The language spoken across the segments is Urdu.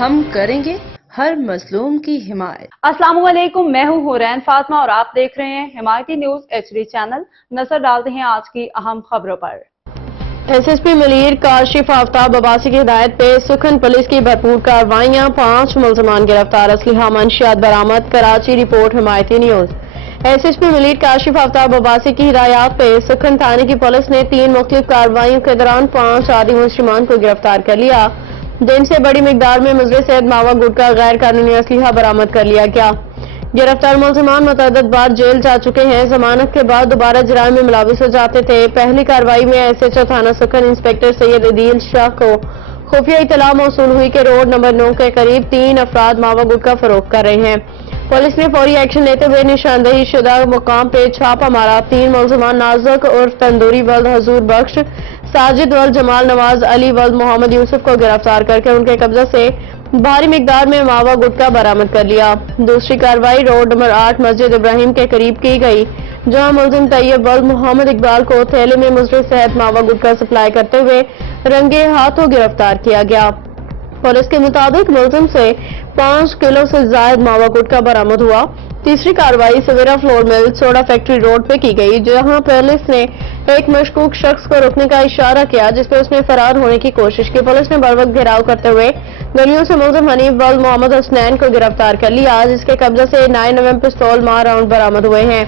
ہم کریں گے ہر مظلوم کی حمایت۔ السلام علیکم، میں ہوں حورین فاطمہ اور آپ دیکھ رہے ہیں حمایتی نیوز HD چینل۔ نظر ڈالتے ہیں آج کی اہم خبروں پر۔ SSP ملیر کاشف آفتاب عباسی کی ہدایت پہ سکھن پولیس کی بھرپور کارروائیاں، 5 ملزمان گرفتار، اسلحہ منشیات برآمد۔ Karachi report Himayati news. SSP Malir Kashif Aftab Abbasi کی ہدایات پہ سکھن تھانے کی پولیس نے 3 مختلف کارروائیوں کے دوران 5 عادی مجرمان کو گرفتار کر لیا، جن سے بڑی مقدار میں مضر صحت ماوا گٹکا غیر قانونی اسلحہ برآمد کر لیا گیا۔ گرفتار ملزمان متعدد بار جیل جا چکے ہیں، ضمانت کے بعد دوبارہ جرائم میں ملوث ہو جاتے تھے۔ پہلی کارروائی میں SHO تھانہ سکھن انسپکٹر سید عدیل شاہ کو خفیہ اطلاع موصول ہوئی کہ روڈ نمبر 9 کے قریب 3 افراد ماوا گٹکا فروخت کر رہے ہیں۔ پولیس نے فوری ایکشن لیتے ہوئے نشاندہی شدہ مقام پہ چھاپہ مارا۔ 3 ملزمان نازک عرف تندوری ولد حضور بخش، ساجد ولد جمال نواز، علی ولد محمد یوسف کو گرفتار کر کے ان کے قبضہ سے بھاری مقدار میں ماوا گٹکا برآمد کر لیا۔ دوسری کارروائی روڈ نمبر 8 مسجد ابراہیم کے قریب کی گئی، جہاں ملزم طیب ولد محمد اقبال کو تھیلے میں مضر صحت ماوا گٹکا سپلائی کرتے ہوئے رنگے ہاتھوں گرفتار کیا گیا۔ پولیس کے مطابق ملزم سے 5 کلو سے زائد ماوا گٹکا برآمد ہوا۔ تیسری کارروائی Savera flour mill soda factory road پہ کی گئی، جہاں پولیس نے ایک مشکوک شخص کو روکنے کا اشارہ کیا، جس پہ اس نے فرار ہونے کی کوشش کی۔ پولیس نے بروقت گھیراؤ کرتے ہوئے گلیوں سے ملزم حنیف ولد محمد حسنین کو گرفتار کر لیا، جس کے قبضہ سے 9mm پستول مار راؤنڈ برآمد ہوئے ہیں۔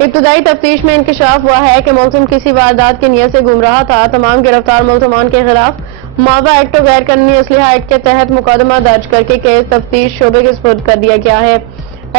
ابتدائی تفتیش میں انکشاف ہوا ہے کہ ملزم کسی واردات کی نیت سے گھوم رہا تھا۔ تمام گرفتار ملزمان کے خلاف ماوا ایکٹ و غیر قانونی اسلحہ ایکٹ کے تحت مقدمہ درج کر کے کیس تفتیش شعبے کے سپرد کر دیا گیا ہے۔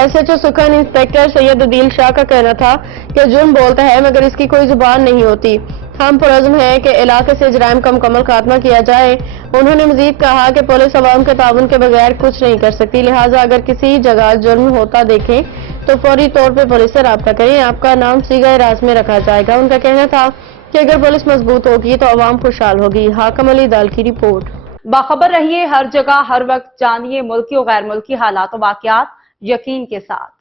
SHO سکھن انسپکٹر سید عدیل شاہ کا کہنا تھا کہ جرم بولتا ہے مگر اس کی کوئی زبان نہیں ہوتی۔ ہم پرعزم ہیں کہ علاقے سے جرائم کا مکمل خاتمہ کیا جائے۔ انہوں نے مزید کہا کہ پولیس عوام کے تعاون کے بغیر کچھ نہیں کر سکتی، لہٰذا اگر کسی جگہ جرم ہوتا دیکھیں تو فوری طور پہ پولیس سے رابطہ کریں، آپ کا نام صیغہ راز میں رکھا جائے گا۔ ان کا کہنا تھا کہ اگر پولیس مضبوط ہوگی تو عوام خوشحال ہوگی۔ حاکم علی دال کی رپورٹ۔ باخبر رہیے ہر جگہ ہر وقت، جانیے ملکی و غیر ملکی حالات و واقعات یقین کے ساتھ۔